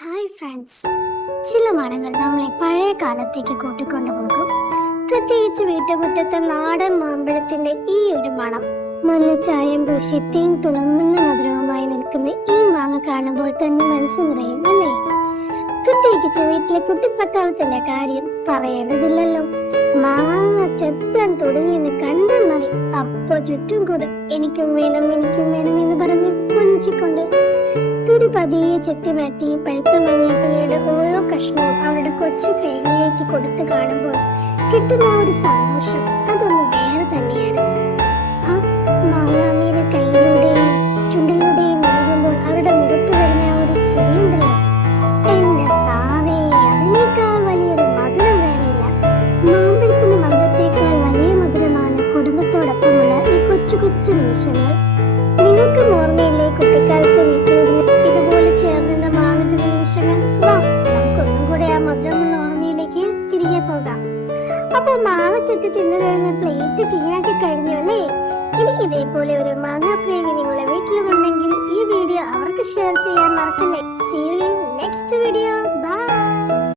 Hi friends, ചില മണങ്ങൾ നമ്മളെ പഴയ കാലത്തേക്ക് കൂട്ടിക്കൊണ്ടുപോകും. പ്രത്യേകിച്ച് വീട്ടുമുറ്റത്തെ നാടൻ മാമ്പഴത്തിന്റെ ഈ ഒരു മണം. മഞ്ഞച്ചായം പൂശി തേൻ തുളുമ്പുന്ന മധുരവുമായി നിൽക്കുന്ന ഈ മാങ്ങ കാണുമ്പോൾ തന്നെ മനസ്സ് നിറയും, അല്ലേ? പ്രത്യേകിച്ച് വീട്ടിലെ കുട്ടിപ്പട്ടാളത്തിന്റെ കാര്യം പറയേണ്ടതില്ലല്ലോ. മാങ്ങ ചെത്താൻ തുടങ്ങിയെന്ന് കണ്ടാൽ മതി, അപ്പൊ ചുറ്റും കൂടെ എനിക്കും വേണം എന്ന് പറഞ്ഞ് കൊഞ്ചിക്കൊണ്ട് തുടി പതിയെ ചെത്തി മാറ്റി പഴുത്ത മഞ്ഞപ്പഴയുടെ ഓരോ കഷ്ണവും അവരുടെ കൊച്ചു കൈകളിലേക്ക് കൊടുത്തു കാണുമ്പോൾ കിട്ടുന്ന ഒരു സന്തോഷം അതൊന്ന് വേറെ തന്നെയാണ്. ആ മാങ്ങാനീര് കൈയിലൂടെയും ചുണ്ടിലൂടെയും നൽകുമ്പോൾ അവരുടെ മുഖത്ത് വരുന്ന ആ ഒരു ചിരിയുണ്ടല്ലോ, എന്റെ സാവേ, അതിനേക്കാൾ വലിയൊരു മധുരം വേറെയില്ല. മാമ്പഴത്തിന്റെ മധുരത്തേക്കാൾ വലിയ മധുരമാണ് കുടുംബത്തോടൊപ്പമുള്ള ഈ കൊച്ചു കൊച്ചു നിമിഷങ്ങൾ. നിങ്ങൾക്ക് ഓർമ്മയില്ലേ കുട്ടിക്കാലത്ത് വീട്ടിലിരുന്ന് ഇതുപോലെ ചേർന്നിരുന്ന മാങ്ങത്തിന്റെ നിമിഷങ്ങൾ? വാ, നമുക്കൊന്നും കൂടെ ആ മധുരമുള്ള ഓർമ്മയിലേക്ക് തിരികെ പോകാം. അപ്പൊ മാങ്ങ ചെത്തി തിന്നു കഴിഞ്ഞ പ്ലേറ്റ് ക്ലീനാക്കി കഴിഞ്ഞു, അല്ലേ? ഇനി ഇതേപോലെ ഒരു മാങ്ങാ പ്രേമി നിങ്ങളുടെ വീട്ടിലുമുണ്ടെങ്കിൽ ഈ വീഡിയോ അവർക്ക് ഷെയർ ചെയ്യാൻ മറക്കല്ലേ.